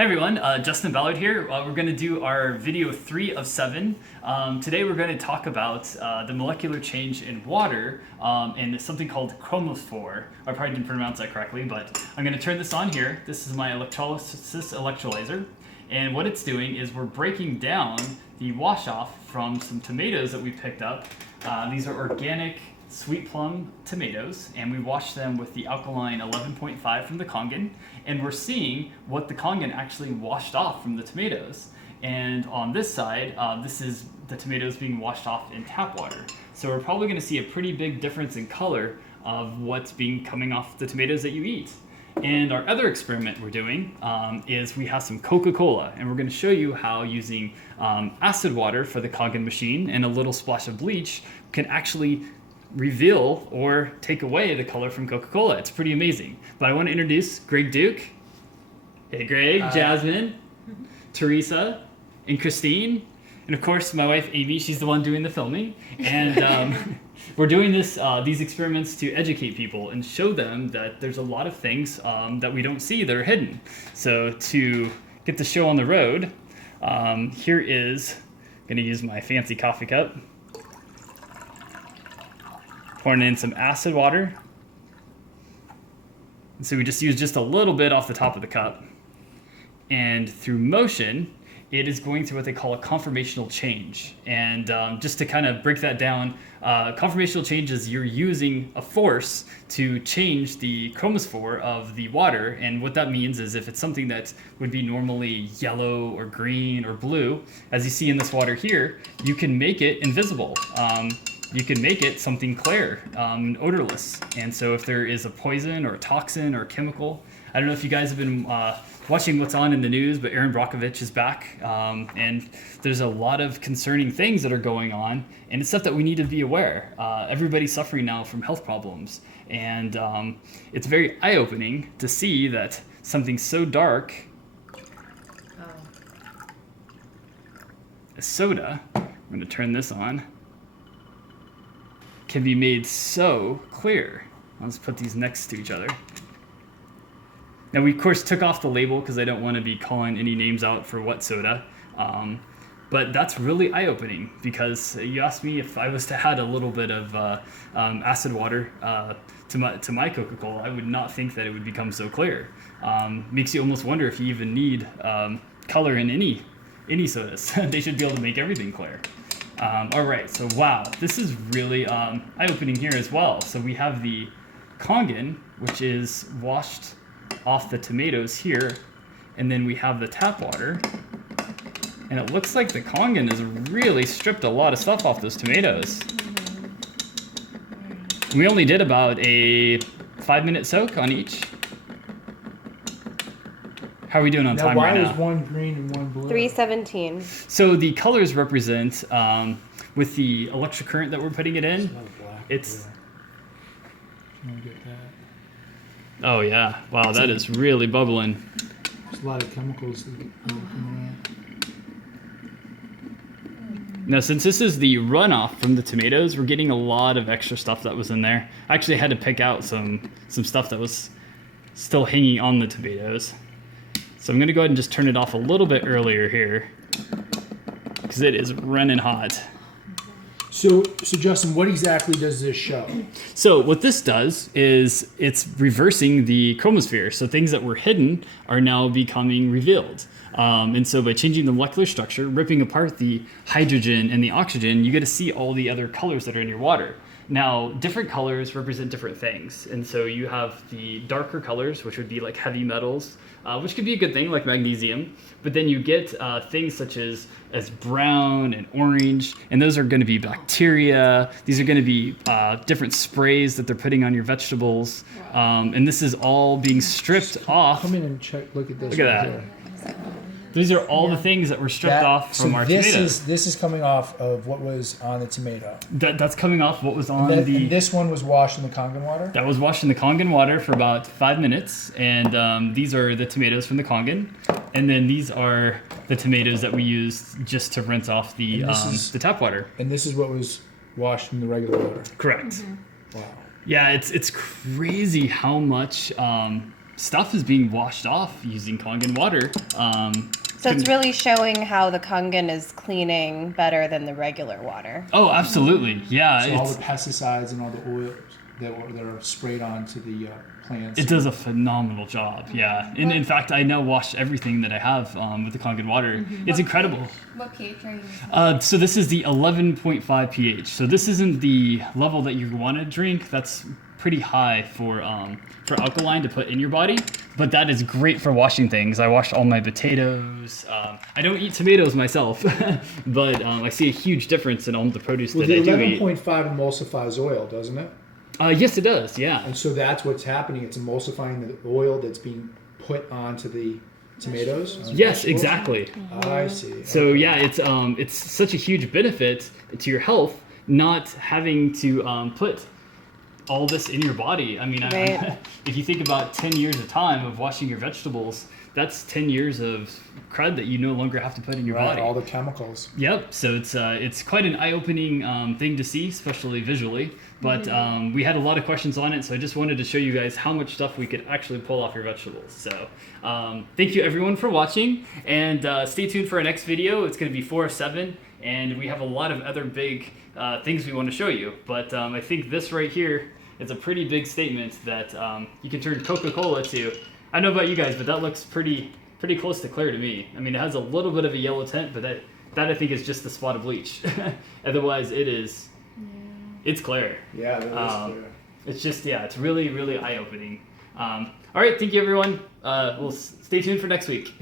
Hey everyone, Justin Ballard here. We're going to do our video 3 of 7. Today we're going to talk about the molecular change in water and something called chromophore. I probably didn't pronounce that correctly, but I'm going to turn this on here. This is my electrolysis electrolyzer. And what it's doing is we're breaking down the wash off from some tomatoes that we picked up. These are organic sweet plum tomatoes, and we washed them with the alkaline 11.5 from the Kangen, and we're seeing what the Kangen actually washed off from the tomatoes. And on this side, this is the tomatoes being washed off in tap water. So we're probably going to see a pretty big difference in color of what's being coming off the tomatoes that you eat. And our other experiment we're doing is we have some Coca-Cola, and we're going to show you how using acid water for the Kangen machine and a little splash of bleach can actually reveal or take away the color from Coca-Cola. It's pretty amazing. But I want to introduce Greg Duke. Hey Greg, Jasmine, Teresa, and Christine, and of course my wife Amy. She's the one doing the filming. And we're doing these experiments to educate people and show them that there's a lot of things that we don't see that are hidden. So to get the show on the road, here is, I'm going to use my fancy coffee cup. Pouring in some acid water. And so we just use just a little bit off the top of the cup. And through motion, it is going through what they call a conformational change. And just to kind of break that down, conformational change is you're using a force to change the chromophore of the water. And what that means is if it's something that would be normally yellow or green or blue, as you see in this water here, you can make it invisible. You can make it something clear, odorless. And so if there is a poison or a toxin or a chemical, I don't know if you guys have been watching what's on in the news, but Aaron Brockovich is back. And there's a lot of concerning things that are going on, and it's stuff that we need to be aware. Everybody's suffering now from health problems. And it's very eye-opening to see that something so dark as soda, I'm going to turn this on, can be made so clear. Let's put these next to each other. Now we of course took off the label because I don't want to be calling any names out for what soda, but that's really eye-opening because you asked me if I was to add a little bit of acid water to my Coca-Cola, I would not think that it would become so clear. Makes you almost wonder if you even need color in any sodas. They should be able to make everything clear. All right, so wow, this is really eye-opening here as well. So we have the Kangen, which is washed off the tomatoes here, and then we have the tap water, and it looks like the Kangen has really stripped a lot of stuff off those tomatoes. We only did about a 5-minute soak on each. How are we doing on time right now? Why is one green and one blue? 317. So the colors represent, with the electric current that we're putting it in, it's... Can we get that? Oh yeah, wow, that is really bubbling. There's a lot of chemicals that are coming out. Now since this is the runoff from the tomatoes, we're getting a lot of extra stuff that was in there. I actually had to pick out some stuff that was still hanging on the tomatoes. So I'm going to go ahead and just turn it off a little bit earlier here because it is running hot. So Justin, what exactly does this show? So what this does is it's reversing the chromosphere. So things that were hidden are now becoming revealed. And so by changing the molecular structure, ripping apart the hydrogen and the oxygen, you get to see all the other colors that are in your water. Now, different colors represent different things. And so you have the darker colors, which would be like heavy metals, which could be a good thing, like magnesium. But then you get things such as brown and orange, and those are going to be bacteria. These are going to be different sprays that they're putting on your vegetables. And this is all being stripped off. Come in and check. Look at this. Look at that. These are all the things that were stripped off from our tomatoes. This is coming off of what was on the tomato. That's coming off what was on and this one was washed in the Kangen water? That was washed in the Kangen water for about 5 minutes. And these are the tomatoes from the Kangen. And then these are the tomatoes that we used just to rinse off the tap water. And this is what was washed in the regular water? Correct. Mm-hmm. Wow. Yeah, it's crazy how much stuff is being washed off using Kangen water. So it's really showing how the Kangen is cleaning better than the regular water. Oh, absolutely. Yeah. So all the pesticides and all the oils that are sprayed onto the plants. It does a phenomenal job, yeah. And in fact, I now wash everything that I have with the Kangen water. It's incredible. What pH are you using? So this is the 11.5 pH. So this isn't the level that you want to drink. That's pretty high for alkaline to put in your body. But that is great for washing things. I wash all my potatoes. I don't eat tomatoes myself, but I see a huge difference in all the produce Well, that I the do eat. 11.5 emulsifies oil, doesn't it? Yes, it does, yeah. And so that's what's happening. It's emulsifying the oil that's being put onto the tomatoes. Yes, exactly. I see. So yeah, it's such a huge benefit to your health not having to put all this in your body. I mean, Right. if you think about 10 years of time of washing your vegetables, that's 10 years of crud that you no longer have to put in your Right, body. all the chemicals. Yep. So it's quite an eye-opening thing to see, especially visually. But we had a lot of questions on it, so I just wanted to show you guys how much stuff we could actually pull off your vegetables. So thank you everyone for watching, and stay tuned for our next video. It's going to be 4 of 7, and we have a lot of other big things we want to show you. But I think this right here is a pretty big statement that you can turn Coca-Cola to. I don't know about you guys, but that looks pretty close to clear to me. I mean, it has a little bit of a yellow tint, but that I think is just the spot of bleach. Otherwise, it's clear. Yeah, that is clear. It's just, it's really, really eye-opening. All right, thank you, everyone. We'll stay tuned for next week.